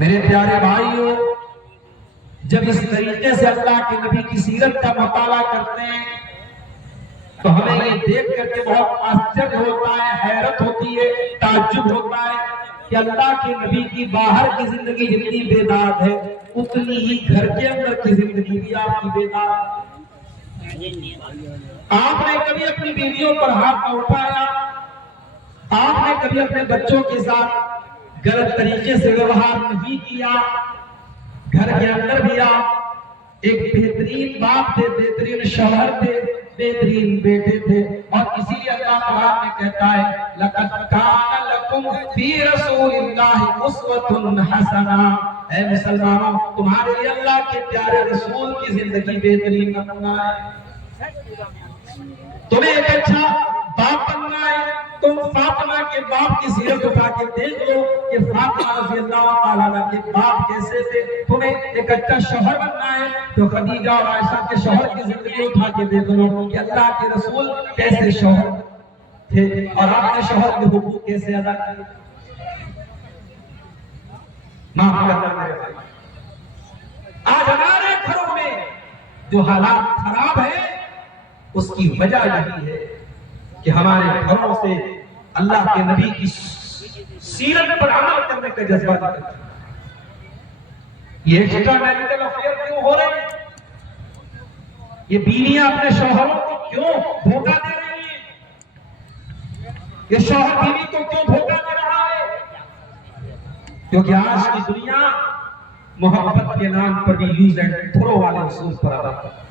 मेरे प्यारे भाइयों, जब इस तरीके से अल्लाह के नबी की सीरत का मुताला करते हैं तो हमें ये देख करके बहुत आश्चर्य होता है, हैरत होती है, ताज्जुब होता है कि अल्लाह के नबी की बाहर की जिंदगी जितनी बेदाग है उतनी ही घर के अंदर की जिंदगी भी आपकी बेदाग। आपने कभी अपनी बीवियों पर हाथ न उठाया, आपने कभी अपने बच्चों के साथ गलत तरीके से व्यवहार नहीं किया। घर के अंदर भी आप एक बेहतरीन बाप थे, बेहतरीन शौहर थे, बेहतरीन बेटे थे। और इसीलिए अल्लाह कुरान में कहता है, लक़द कान लकुम फी रसूलिल्लाहि उस्वतुन हसना। ऐ मुसलमानों, तुम्हारे लिए अल्लाह के प्यारे रसूल की जिंदगी बेहतरीन नमूना है। तुम्हें एक अच्छा बाप बनना है, तुम फातिमा के बाप की सीरत उठा के देख लो कि फातिमा रज़ी अल्लाह ताला अन्हा के बाप कैसे थे। तुम्हें एक अच्छा शौहर बनना है तो खदीजा और आयशा के शौहर की जिंदगी उठा के देख लो कि अल्लाह के रसूल कैसे शौहर थे और आपने शौहर के हुकूक कैसे अदा किए। आज हमारे घरों में जो हालात खराब है उसकी वजह यही है कि हमारे घरों से अल्लाह के नबी की सीरत पर अमल करने का जज्बा निकलता है। ये एक्स्ट्रा मैरिटल अफेयर क्यों हो रहे हैं? ये बीवियां अपने शौहरों को क्यों धोखा दे रही हैं? ये शौहर बीवी को क्यों धोखा दे रहा है? क्योंकि आज की दुनिया मोहब्बत के नाम पर भी यूज एंड थ्रो वाले उसूल पर अदा करती है।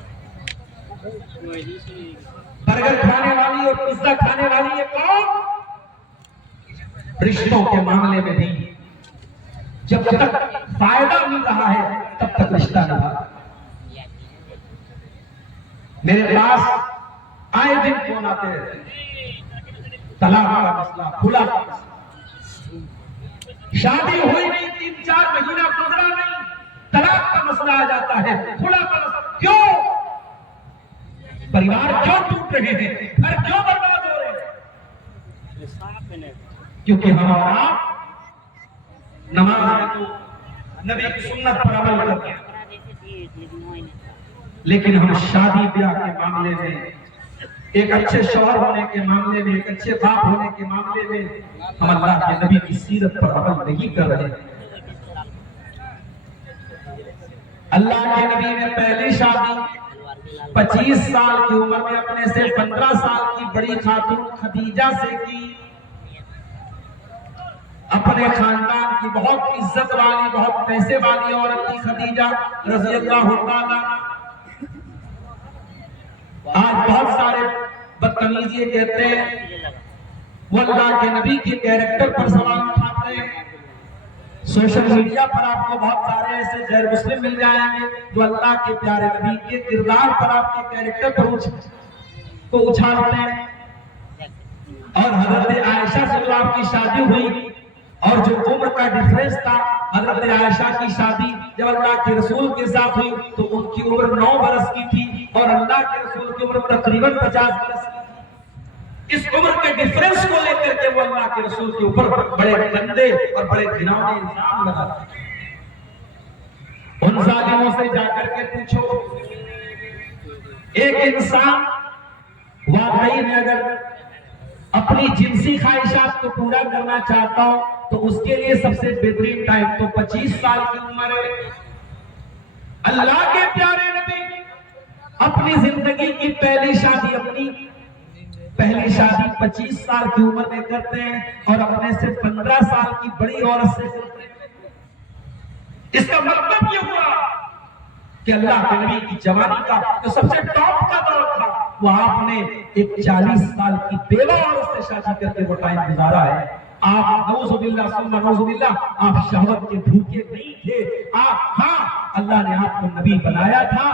बर्गर खाने वाली और पिज्जा खाने वाली ये कौन? रिश्तों के मामले में भी जब तक फायदा मिल रहा है तब तक रिश्ता निभा। मेरे पास आए दिन फोन आते रहते हैं, तलाक का मसला, खुला का मसला, शादी हुई नहीं, 3-4 महीना गुजरा नहीं, तलाक का मसला आ जाता है, खुला का मसला। क्यों? परिवार क्यों टूट रहे हैं, घर क्यों बर्बाद हो रहे हैं? क्योंकि हमारा नमाज में तो नबी की सुन्नत पर अमल करते हैं, लेकिन हम शादी ब्याह के मामले में, एक अच्छे शौहर होने के मामले में, एक अच्छे बाप होने के मामले में हम अल्लाह के नबी की सीरत पर अमल नहीं कर रहे हैं। अल्लाह के नबी ने पहली शादी 25 साल की उम्र में अपने से 15 साल की बड़ी खातून खदीजा से की। अपने खानदान की बहुत इज्जत वाली, बहुत पैसे वाली औरत थी खदीजा रज़ी अल्लाह ताला। आज बहुत सारे बदतमीजी कहते हैं, वो अल्लाह के नबी के कैरेक्टर पर सवाल उठाते हैं। सोशल मीडिया पर आपको बहुत सारे ऐसे गैर मुस्लिम मिल जाएंगे जो अल्लाह के प्यारे नबी के किरदार पर, आपके कैरेक्टर पर उछालते हैं। और हजरत आयशा से जो आपकी शादी हुई और जो उम्र का डिफरेंस था, हजरत आयशा की शादी जब अल्लाह के रसूल के साथ हुई तो उनकी उम्र 9 बरस की थी और अल्लाह के रसूल की उम्र तकरीबन 50 बरस की थी। इस उम्र के डिफरेंस को लेकर के वो अल्लाह के रसूल के ऊपर बड़े गंदे और बड़े घिनौने इल्जाम लगाते हैं। उन जालिमों से जाकर के पूछो, एक इंसान वाकई में अगर अपनी जिनसी ख्वाहिशात को पूरा करना चाहता हो तो उसके लिए सबसे बेहतरीन टाइम तो 25 साल की उम्र है। अल्लाह के प्यारे नबी अपनी जिंदगी की पहली शादी 25 साल की उम्र में करते हैं और अपने से 15 साल की बड़ी औरत से करते हैं। इसका मतलब ये हुआ कि अल्लाह के नबी की जवानी का जो सबसे टॉप का दौर था वो आपने एक 40 साल की बेवा औरत से शादी करके वो टाइम गुजारा है। आप नऊजुबिल्लाह सुम्मा नऊजुबिल्लाह, आप शहवत के भूखे नहीं थे। आप, हाँ, अल्लाह ने आपको नबी बनाया था।